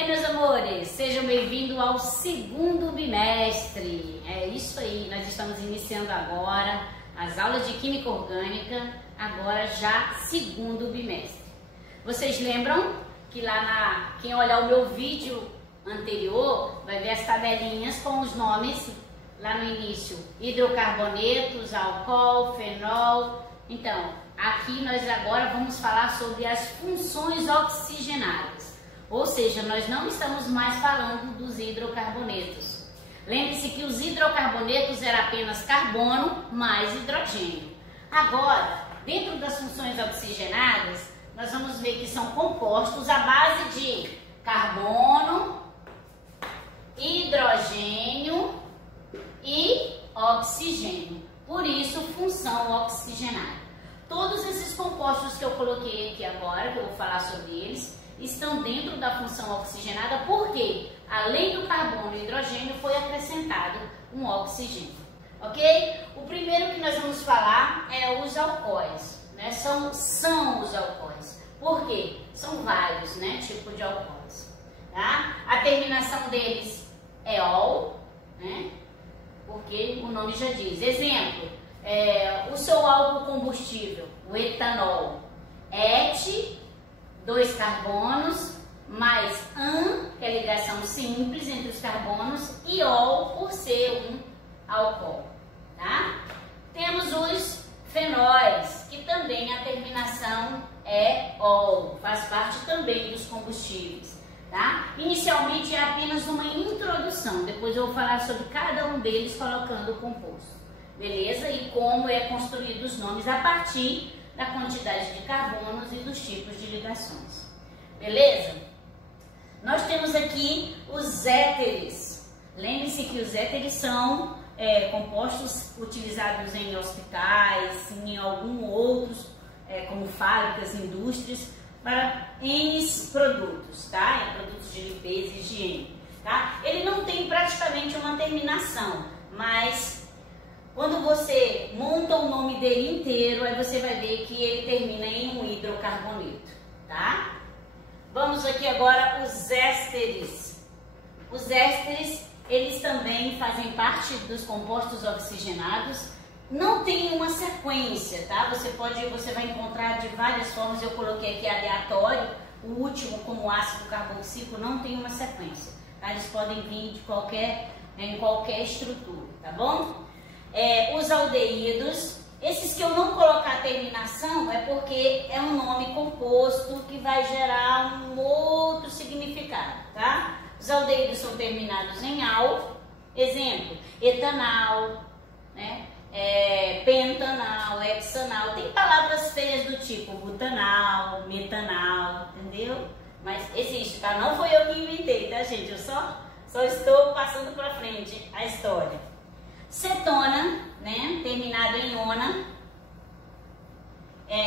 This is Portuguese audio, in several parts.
aí, meus amores, sejam bem-vindos ao segundo bimestre. É isso aí, nós estamos iniciando agora as aulas de Química Orgânica, agora já segundo bimestre. Vocês lembram que quem olhar o meu vídeo anterior vai ver as tabelinhas com os nomes lá no início: hidrocarbonetos, álcool, fenol. Então, aqui nós agora vamos falar sobre as funções oxigenadas. Ou seja, nós não estamos mais falando dos hidrocarbonetos. Lembre-se que os hidrocarbonetos eram apenas carbono mais hidrogênio. Agora, dentro das funções oxigenadas, nós vamos ver que são compostos à base de carbono, hidrogênio e oxigênio. Por isso, função oxigenada. Todos esses compostos que eu coloquei aqui agora, que eu vou falar sobre eles, estão dentro da função oxigenada, porque além do carbono e hidrogênio foi acrescentado um oxigênio, ok? O primeiro que nós vamos falar é os alcoóis, né? São os alcoóis. Por quê? São vários, né, tipos de alcoóis, tá? A terminação deles é ol, né? Porque o nome já diz. Exemplo, o seu álcool combustível, o etanol, et, 2 carbonos, mais an, que é a ligação simples entre os carbonos, e ol, por ser um álcool, tá? Temos os fenóis, que também a terminação é ol, faz parte também dos combustíveis, tá? Inicialmente é apenas uma introdução, depois eu vou falar sobre cada um deles colocando o composto, beleza? E como é construído os nomes a partir da quantidade de carbonos e dos tipos de ligações, beleza? Nós temos aqui os éteres. Lembre-se que os éteres são compostos utilizados em hospitais, em alguns outros, como fábricas, indústrias, para N produtos, tá? Em produtos de limpeza e higiene, tá? Ele não tem praticamente uma terminação, mas quando você monta o nome dele inteiro, aí você vai ver que ele termina em um hidrocarboneto, tá? Vamos aqui agora os ésteres. Os ésteres, eles também fazem parte dos compostos oxigenados. Não tem uma sequência, tá? Você vai encontrar de várias formas. Eu coloquei aqui aleatório. O último, como ácido carboxílico, não tem uma sequência, tá? Eles podem vir em qualquer estrutura, tá bom? Os aldeídos, esses que eu não colocar a terminação é porque é um nome composto que vai gerar um outro significado, tá? Os aldeídos são terminados em al, exemplo, etanal, né? Pentanal, hexanal, tem palavras feias do tipo butanal, metanal, entendeu? Mas existe, tá? Não foi eu que inventei, tá, gente? Eu só estou passando para frente a história. Cetona, né, terminado em ona,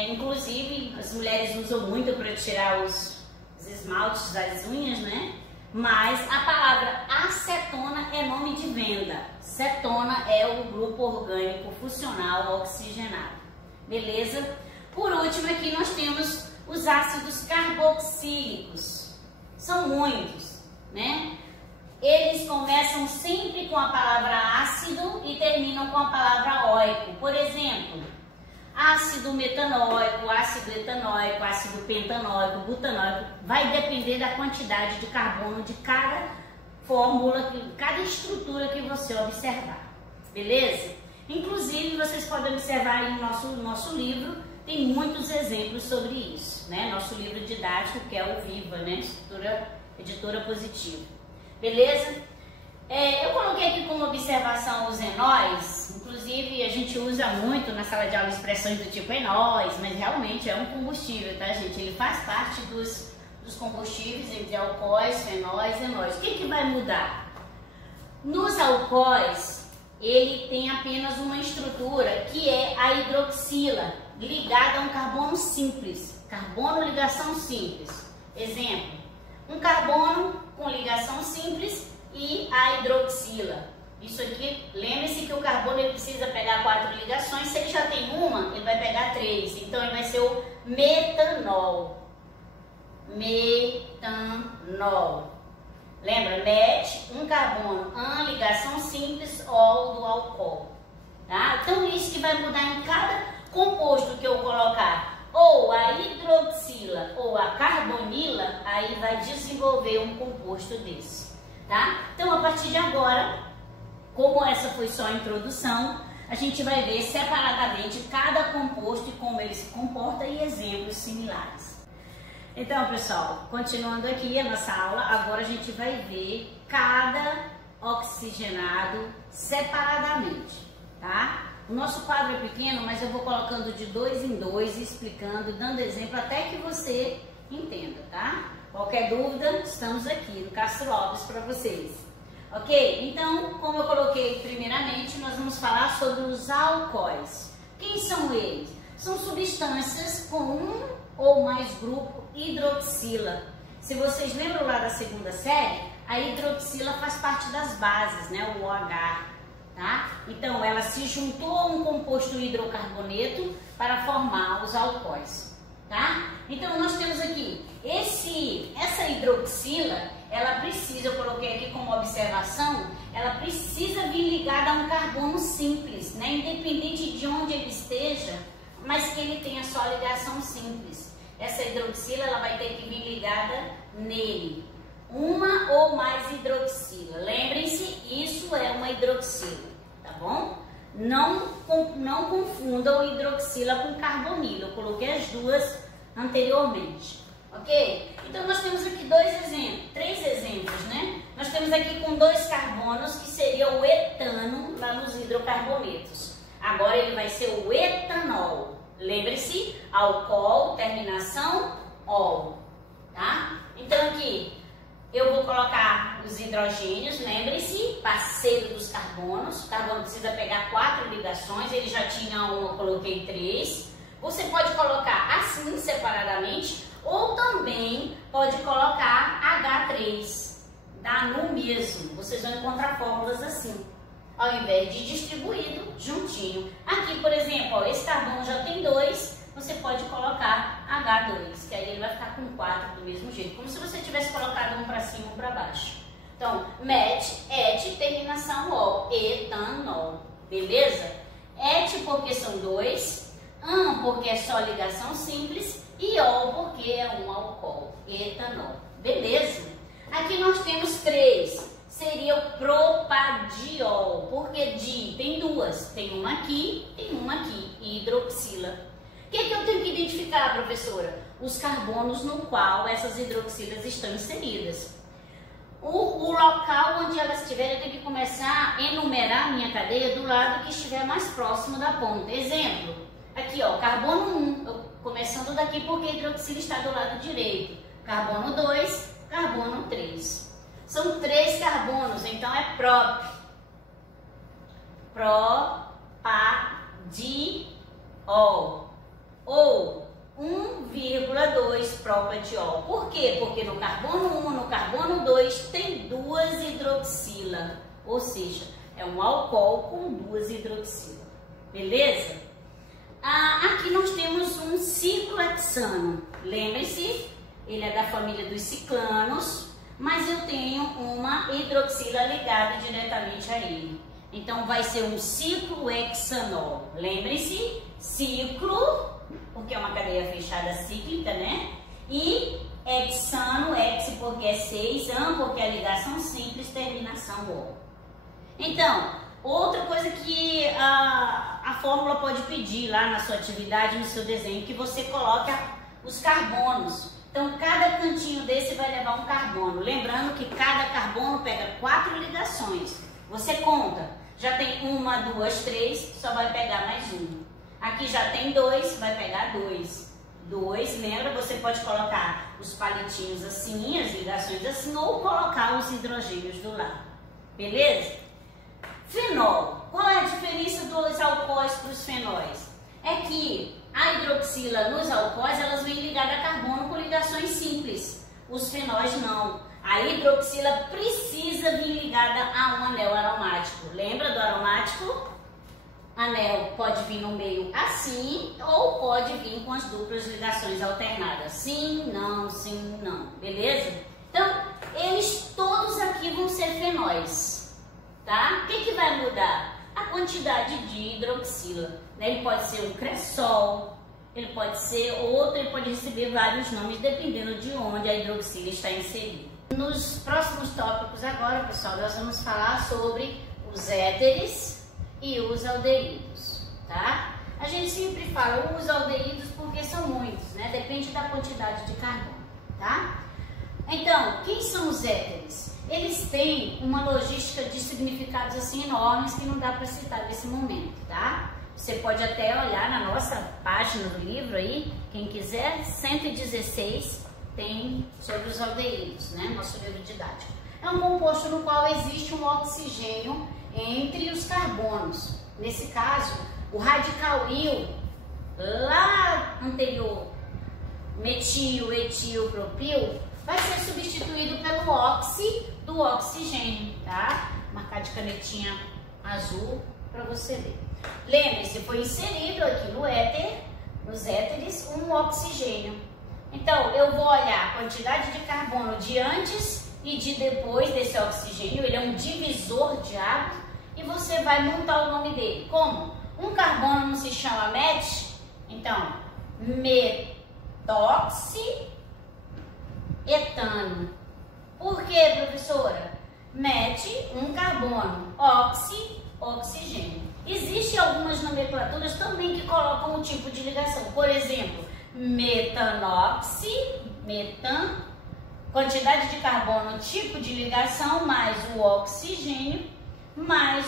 inclusive as mulheres usam muito para tirar os esmaltes das unhas, né? Mas a palavra acetona é nome de venda. Cetona é o grupo orgânico funcional oxigenado, beleza? Por último aqui nós temos os ácidos carboxílicos. São muitos, né? Eles começam sempre com a palavra ácido e terminam com a palavra óico. Por exemplo, ácido metanóico, ácido etanóico, ácido pentanóico, butanóico. Vai depender da quantidade de carbono de cada fórmula, cada estrutura que você observar. Beleza? Inclusive, vocês podem observar aí no nosso livro, tem muitos exemplos sobre isso, né? Nosso livro didático, que é o Viva, né? Editora Positiva. Beleza? Eu coloquei aqui como observação os enóis. Inclusive a gente usa muito na sala de aula expressões do tipo enóis, mas realmente é um combustível, tá, gente? Ele faz parte dos combustíveis entre alcoóis, fenóis e enóis. O que vai mudar? Nos alcoóis, ele tem apenas uma estrutura que é a hidroxila, ligada a um carbono simples. Carbono ligação simples. Exemplo, um carbono com ligação simples e a hidroxila. Isso aqui, lembre-se que o carbono ele precisa pegar 4 ligações, se ele já tem uma, ele vai pegar 3, então ele vai ser o metanol. Metanol. Lembra? MET, um carbono, AN, ligação simples, OL do álcool. Tá? Então, isso que vai mudar em cada composto que eu colocar, ou a hidroxila ou a carbonila, aí vai desenvolver um composto desse. Tá? Então, a partir de agora, como essa foi só a introdução, a gente vai ver separadamente cada composto e como ele se comporta e exemplos similares. Então, pessoal, continuando aqui a nossa aula, agora a gente vai ver cada oxigenado separadamente, tá? O nosso quadro é pequeno, mas eu vou colocando de 2 em 2, explicando, dando exemplo até que você entenda, tá? Qualquer dúvida, estamos aqui no Castro Alves para vocês. Ok? Então, como eu coloquei primeiramente, nós vamos falar sobre os alcoóis. Quem são eles? São substâncias com um ou mais grupo hidroxila. Se vocês lembram lá da segunda série, a hidroxila faz parte das bases, né? O OH, tá? Então, ela se juntou a um composto hidrocarboneto para formar os alcoóis, tá? Então, nós temos aqui, essa hidroxila, ela precisa, eu coloquei aqui como observação, ela precisa vir ligada a um carbono simples, né? Independente de onde ele esteja, mas que ele tenha só ligação simples. Essa hidroxila, ela vai ter que vir ligada nele. Uma ou mais hidroxila. Lembrem-se, isso é uma hidroxila, tá bom? Não confundam hidroxila com carbonila. Eu coloquei as duas anteriormente, ok? Então, nós temos aqui três exemplos, né? Nós temos aqui com 2 carbonos, que seria o etano lá nos hidrocarbonetos. Agora ele vai ser o etanol. Lembre-se, álcool, terminação, ol, tá? Então aqui eu vou colocar os hidrogênios, lembre-se, parceiro dos carbonos. O carbono precisa pegar 4 ligações, ele já tinha uma, eu coloquei 3. Você pode colocar assim, separadamente, ou também pode colocar H3, dá no mesmo. Vocês vão encontrar fórmulas assim, ao invés de distribuído, juntinho. Aqui, por exemplo, ó, esse carbono já tem 2, você pode colocar H2, que aí ele vai ficar com 4 do mesmo jeito, como se você tivesse colocado um para cima e um para baixo. Então, MET, ET, terminação OL, etanol, beleza? ET porque são 2, AN porque é só ligação simples e OL porque é um álcool, etanol, beleza? Aqui nós temos 3. Seria o propadiol, porque tem 2, tem uma aqui, hidroxila. O que eu tenho que identificar, professora? Os carbonos no qual essas hidroxilas estão inseridas. O local onde elas estiverem, eu tenho que começar a enumerar a minha cadeia do lado que estiver mais próximo da ponta. Exemplo, aqui ó, carbono 1, começando daqui porque a hidroxila está do lado direito. Carbono 2, carbono 3. São 3 carbonos, então é prop. Propadiol. Ou 1,2 propadiol. Por quê? Porque no carbono 1, no carbono 2 tem 2 hidroxila. Ou seja, é um álcool com 2 hidroxila. Beleza? Aqui nós temos um ciclohexano. Lembre-se, ele é da família dos ciclanos, mas eu tenho uma hidroxila ligada diretamente a ele. Então, vai ser um ciclohexanol. Lembre-se, ciclo, porque é uma cadeia fechada cíclica, né? E hexano, hex porque é 6, an porque é ligação simples, terminação ol. Então, outra coisa que a fórmula pode pedir lá na sua atividade, no seu desenho, que você coloque os carbonos. Então, cada cantinho desse vai levar um carbono. Lembrando que cada carbono pega 4 ligações. Você conta. Já tem 1, 2, 3, só vai pegar mais 1. Aqui já tem 2, vai pegar 2. 2, lembra? Você pode colocar os palitinhos assim, as ligações assim, ou colocar os hidrogênios do lado. Beleza? Fenol. Qual é a diferença dos alcoóis para os fenóis? É que a hidroxila nos alcoóis, elas vêm ligadas a carbono com ligações simples. Os fenóis não. A hidroxila precisa vir ligada a um anel aromático. Lembra do aromático? Anel pode vir no meio assim, ou pode vir com as duplas ligações alternadas. Sim, não, beleza? Então, todos fenóis, tá? O que vai mudar? A quantidade de hidroxila, né? Ele pode ser um cresol, ele pode ser outro, ele pode receber vários nomes dependendo de onde a hidroxila está inserida. Nos próximos tópicos agora, pessoal, nós vamos falar sobre os éteres e os aldeídos, tá? A gente sempre fala os aldeídos porque são muitos, né? Depende da quantidade de carbono, tá? Então, quem são os éteres? Eles têm uma logística de significados assim enormes que não dá para citar nesse momento, tá? Você pode até olhar na nossa página do livro aí, quem quiser, 116 tem sobre os aldeídos, né? Nosso livro didático. É um composto no qual existe um oxigênio entre os carbonos. Nesse caso, o radical íon, lá anterior, metil, etil, propil, vai ser substituído pelo óxi do oxigênio, tá? Marcar de canetinha azul para você ver. Lembre-se, foi inserido aqui no éter, nos éteres, um oxigênio. Então, eu vou olhar a quantidade de carbono de antes e de depois desse oxigênio. Ele é um divisor de água e você vai montar o nome dele. Como? Um carbono não se chama met? Então, metoxietano. Por que, professora? Met, um carbono, oxigênio. Existem algumas nomenclaturas também que colocam o tipo de ligação. Por exemplo, metanoxi, metan, quantidade de carbono, tipo de ligação, mais o oxigênio, mais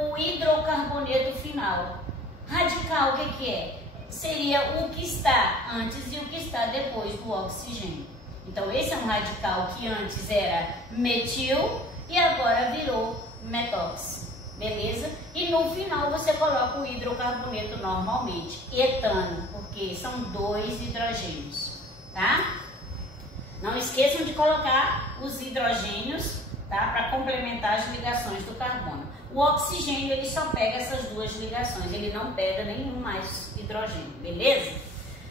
o hidrocarboneto final. Radical, o que é? Seria o que está antes e o que está depois do oxigênio. Então, esse é um radical que antes era metil e agora virou metox. Beleza? E no final você coloca o hidrocarboneto normalmente, etano, porque são 2 hidrogênios, tá? Não esqueçam de colocar os hidrogênios, tá? Para complementar as ligações do carbono. O oxigênio, ele só pega essas 2 ligações, ele não pega nenhum mais hidrogênio, beleza?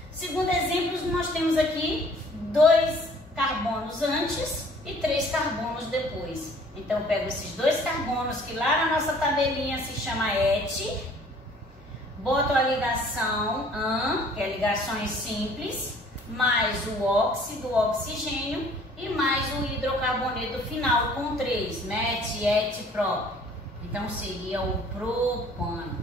Segundo exemplo, nós temos aqui 2 carbonos antes e 3 carbonos depois. Então, eu pego esses 2 carbonos, que lá na nossa tabelinha se chama ET, boto a ligação AN, que é ligações simples, mais o óxido do oxigênio e mais o hidrocarboneto final com 3, met, et, prop. Então, seria o propano.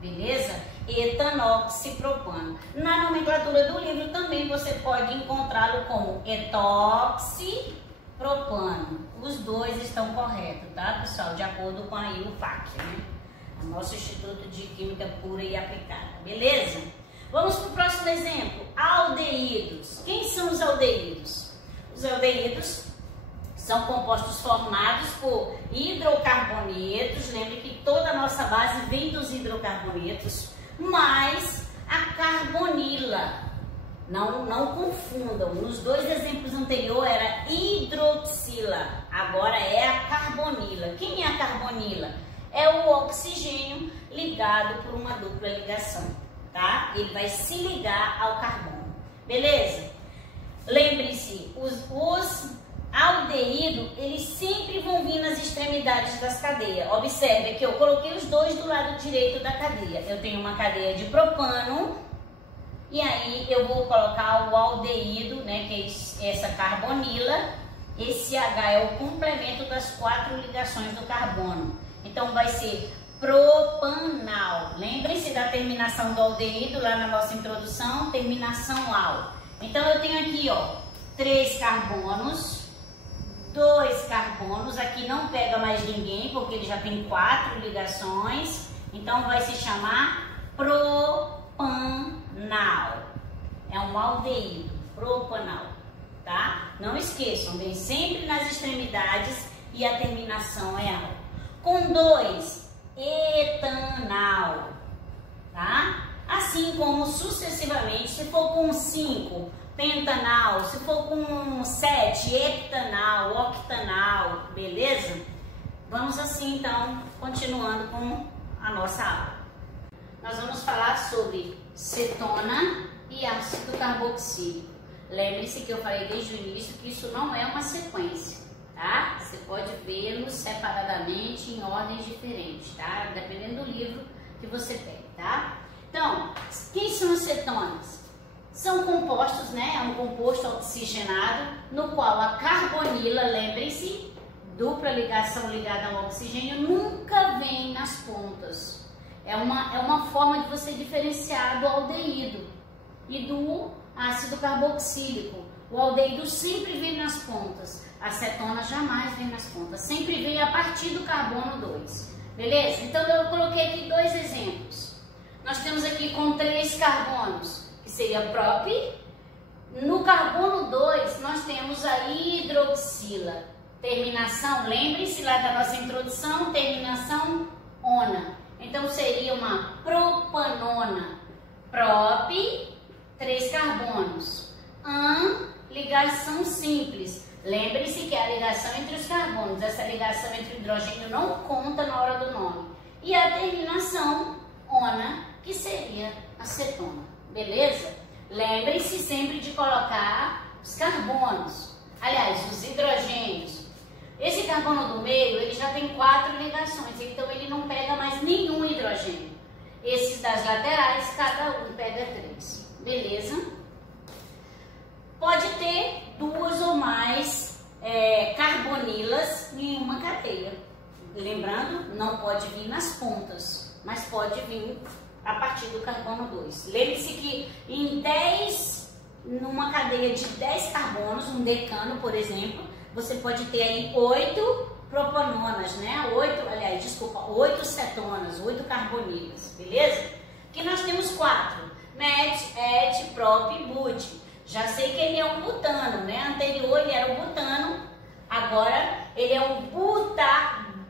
Beleza? Etanoxipropano. Na nomenclatura do livro também você pode encontrá-lo como etoxipropano. Os 2 estão corretos, tá, pessoal? De acordo com a IUPAC, né? O nosso Instituto de Química Pura e Aplicada. Beleza? Vamos para o próximo exemplo. Aldeídos. Quem são os aldeídos? Os aldeídos são compostos formados por hidrocarbonetos. Lembre que toda a nossa base vem dos hidrocarbonetos, mais a carbonila. Não confundam. Nos 2 exemplos anteriores era hidroxila, agora é a carbonila. Quem é a carbonila? É o oxigênio ligado por uma dupla ligação, tá? Ele vai se ligar ao carbono, beleza? Lembre-se, os aldeídos, eles sempre vão vir nas extremidades das cadeias. Observe que eu coloquei os 2 do lado direito da cadeia. Eu tenho uma cadeia de propano, e aí eu vou colocar o aldeído, né, que é essa carbonila. Esse H é o complemento das 4 ligações do carbono. Então vai ser propanal. Lembrem-se da terminação do aldeído lá na nossa introdução, terminação al. Então eu tenho aqui, ó, 3 carbonos, 2 carbonos. Aqui não pega mais ninguém porque ele já tem 4 ligações. Então vai se chamar propanal. É um aldeído, propanal, tá? Não esqueçam, vem sempre nas extremidades e a terminação é al. Com 2, etanal, tá? Assim como sucessivamente, se for com 5, pentanal, se for com 7, heptanal, octanal, beleza? Vamos assim então, continuando com a nossa aula. Nós vamos falar sobre cetona e ácido carboxílico. Lembre-se que eu falei desde o início que isso não é uma sequência, tá? Você pode vê-los separadamente em ordens diferentes, tá? Dependendo do livro que você pega, tá? Então, quem são as cetonas? São compostos, né? É um composto oxigenado no qual a carbonila, lembrem-se, dupla ligação ligada ao oxigênio, nunca vem nas pontas. É uma forma de você diferenciar do aldeído e do ácido carboxílico. O aldeído sempre vem nas pontas, a cetona jamais vem nas pontas, sempre vem a partir do carbono 2. Beleza? Então eu coloquei aqui dois exemplos. Nós temos aqui com 3 carbonos, que seria prop. No carbono 2 nós temos a hidroxila. Terminação, lembre-se lá da nossa introdução, terminação ona. Então seria uma propanona. Prop, 3 carbonos. Ligação simples. Lembre-se que é a ligação entre os carbonos. Essa ligação entre o hidrogênio não conta na hora do nome. E a terminação ona, que seria a cetona. Beleza? Lembre-se sempre de colocar os carbonos. Aliás, os hidrogênios. Esse carbono do meio, ele já tem 4 ligações, então ele não pega mais nenhum hidrogênio. Esses das laterais, cada um pega 3. Beleza? Pode ter 2 ou mais carbonilas em uma cadeia. Lembrando, não pode vir nas pontas, mas pode vir a partir do carbono 2. Lembre-se que numa cadeia de 10 carbonos, um decano, por exemplo, você pode ter aí 8 propanonas, né? 8 cetonas, 8 carbonilas, beleza? Aqui nós temos 4, met, et, prop e but. Já sei que ele é um butano, né? Anterior ele era um butano, agora ele é um butadiona.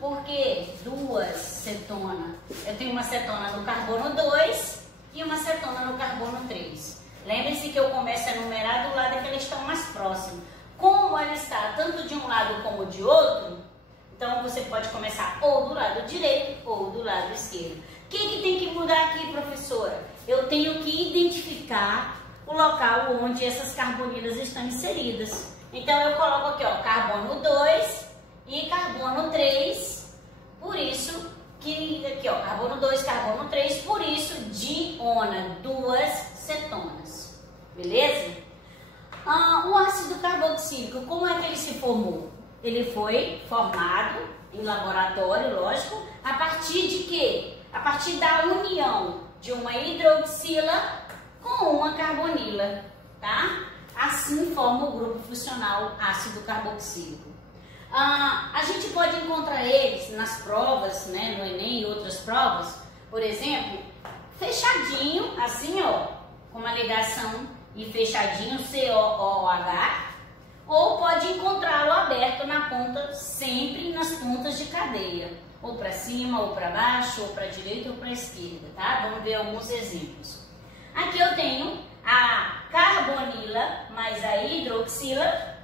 Por quê? 2 cetonas. Eu tenho uma cetona no carbono 2 e uma cetona no carbono 3. Lembre-se que eu começo a numerar do lado que elas estão mais próximas. Como ela está tanto de um lado como de outro, então você pode começar ou do lado direito ou do lado esquerdo. O que tem que mudar aqui, professora? Eu tenho que identificar o local onde essas carbonilas estão inseridas. Então eu coloco aqui, ó, carbono 2 e carbono 3, por isso que aqui, ó, carbono 2, carbono 3, por isso diona, 2 cetonas. Beleza? O ácido carboxílico, como é que ele se formou? Ele foi formado em laboratório, lógico, a partir de quê? A partir da união de uma hidroxila com uma carbonila, tá? Assim forma o grupo funcional ácido carboxílico. A gente pode encontrar eles nas provas, né, no Enem e outras provas, por exemplo, fechadinho, assim, ó, com uma ligação e fechadinho, COOH, ou pode encontrá-lo aberto na ponta, sempre nas pontas de cadeia, ou para cima, ou para baixo, ou para a direita, ou para a esquerda, tá? Vamos ver alguns exemplos. Aqui eu tenho a carbonila mais a hidroxila,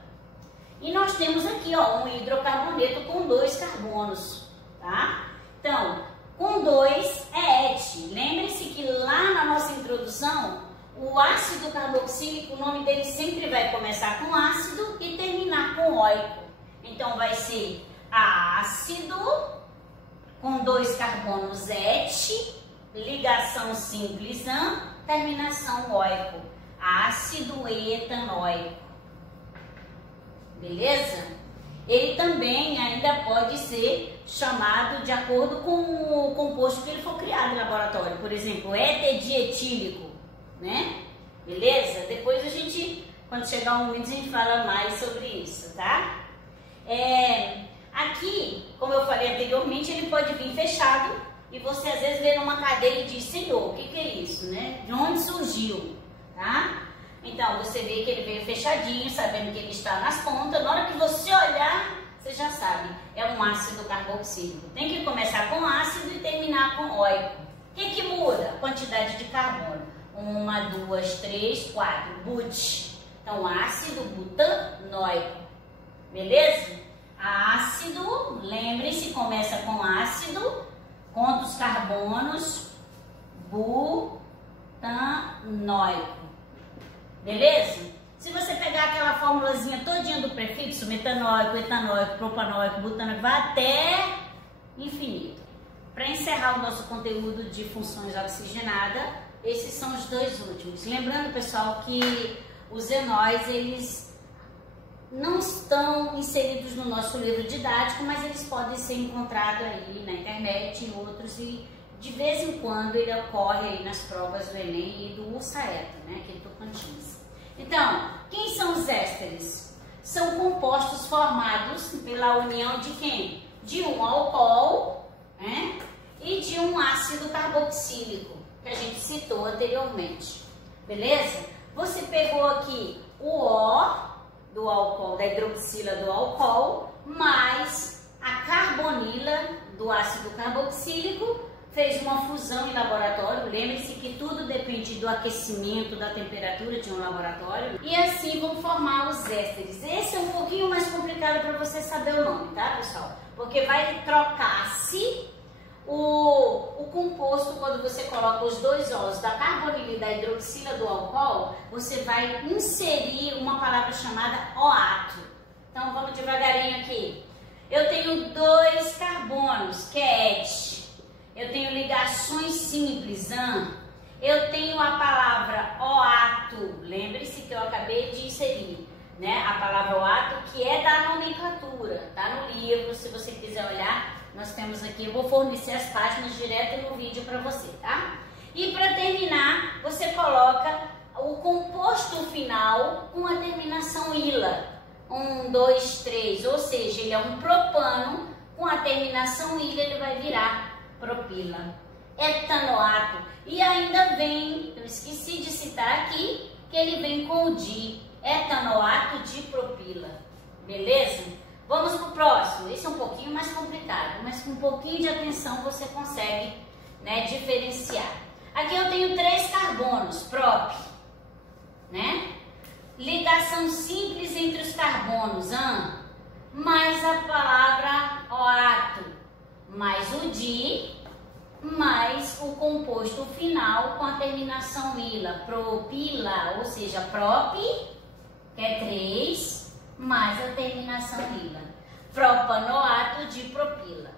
e nós temos aqui, ó, um hidrocarboneto com 2 carbonos, tá? Então, com 2 é et. Lembre-se que lá na nossa introdução, o ácido carboxílico, o nome dele sempre vai começar com ácido e terminar com oico. Então, vai ser ácido com 2 carbonos et, ligação simples an, terminação oico. Ácido etanoico. Beleza? Ele também ainda pode ser chamado de acordo com o composto que ele for criado em laboratório. Por exemplo, éter dietílico. Né? Beleza? Depois a gente, quando chegar o momento, a gente fala mais sobre isso, tá? Aqui, como eu falei anteriormente, ele pode vir fechado e você às vezes vê numa cadeia e diz, senhor, o que é isso, né? De onde surgiu, tá? Então, você vê que ele veio fechadinho, sabendo que ele está nas pontas. Na hora que você olhar, você já sabe, é um ácido carboxílico. Tem que começar com ácido e terminar com oico. O que muda? Quantidade de carbono. 1, 2, 3, 4. But. Então, ácido butanoico. Beleza? Ácido, lembre-se, começa com ácido. Conta os carbonos. Butanoico. Beleza? Se você pegar aquela formulazinha todinha do prefixo, metanóico, etanóico, propanóico, butanóico, vai até infinito. Para encerrar o nosso conteúdo de funções oxigenadas, esses são os dois últimos. Lembrando, pessoal, que os enóis, eles não estão inseridos no nosso livro didático, mas eles podem ser encontrados aí na internet, em outros, e de vez em quando ele ocorre aí nas provas do Enem e do USAETA, né, aqui do Tocantins. Então, quem são os ésteres? São compostos formados pela união de quem? De um álcool, né, e de um ácido carboxílico, que a gente citou anteriormente. Beleza? Você pegou aqui o O do álcool, da hidroxila do álcool, mais a carbonila do ácido carboxílico, fez uma fusão em laboratório. Lembre-se que tudo depende do aquecimento, da temperatura de um laboratório. E assim vão formar os ésteres. Esse é um pouquinho mais complicado para você saber o nome, tá, pessoal? Porque vai trocar-se o composto. Quando você coloca os dois O's da carbonila e da hidroxila do álcool, você vai inserir uma palavra chamada oato. Então vamos devagarinho aqui. Eu tenho 2 carbonos, que é ET. Eu tenho ligações simples, eu tenho a palavra oato, lembre-se que eu acabei de inserir, né, a palavra oato, que é da nomenclatura, tá no livro, se você quiser olhar, nós temos aqui, eu vou fornecer as páginas direto no vídeo para você, tá? E para terminar, você coloca o composto final com a terminação ila, 1, 2, 3, ou seja, ele é um propano, com a terminação ila ele vai virar propila, etanoato. E ainda vem, eu esqueci de citar aqui, que ele vem com o di, etanoato de propila. Beleza? Vamos pro próximo. Esse é um pouquinho mais complicado, mas com um pouquinho de atenção você consegue, né, diferenciar. Aqui eu tenho 3 carbonos, prop, né? Ligação simples entre os carbonos, mais a palavra oato, mais o di, mais o composto final com a terminação ila, propila, ou seja, prop, que é 3, mais a terminação ila, propanoato de propila,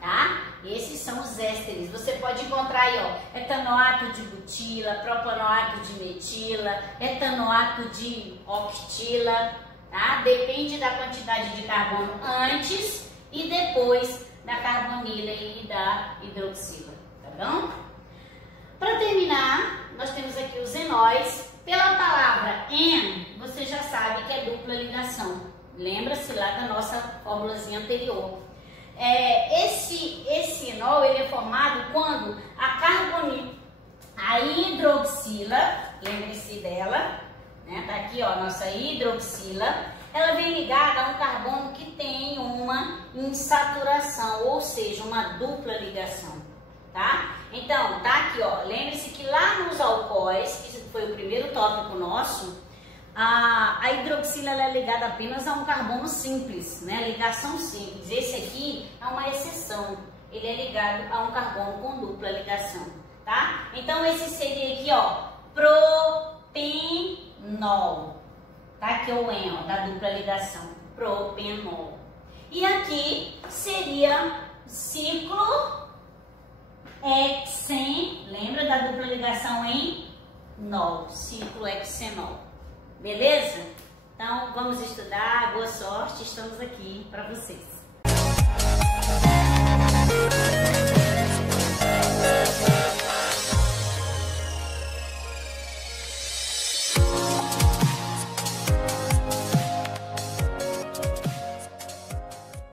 tá? Esses são os ésteres. Você pode encontrar aí, ó, etanoato de butila, propanoato de metila, etanoato de octila, tá? Depende da quantidade de carbono antes e depois da carbonila e da hidroxila, tá bom? Para terminar, nós temos aqui os enóis. Pela palavra en, você já sabe que é dupla ligação. Lembra-se lá da nossa formulazinha anterior. Esse enol ele é formado quando a hidroxila, lembre-se dela, né? Tá aqui, ó, nossa hidroxila. Ela vem ligada a um carbono que tem uma insaturação, ou seja, uma dupla ligação, tá? Então, tá aqui, ó, lembre-se que lá nos alcoóis, que foi o primeiro tópico nosso, a hidroxila ela é ligada apenas a um carbono simples, né? Ligação simples. Esse aqui é uma exceção, ele é ligado a um carbono com dupla ligação, tá? Então, esse seria aqui, ó, propenol. Tá aqui o en, ó, da dupla ligação, propenol. E aqui seria ciclo hexen, lembra da dupla ligação em nol, ciclo hexenol. Beleza? Então vamos estudar, boa sorte, estamos aqui para vocês.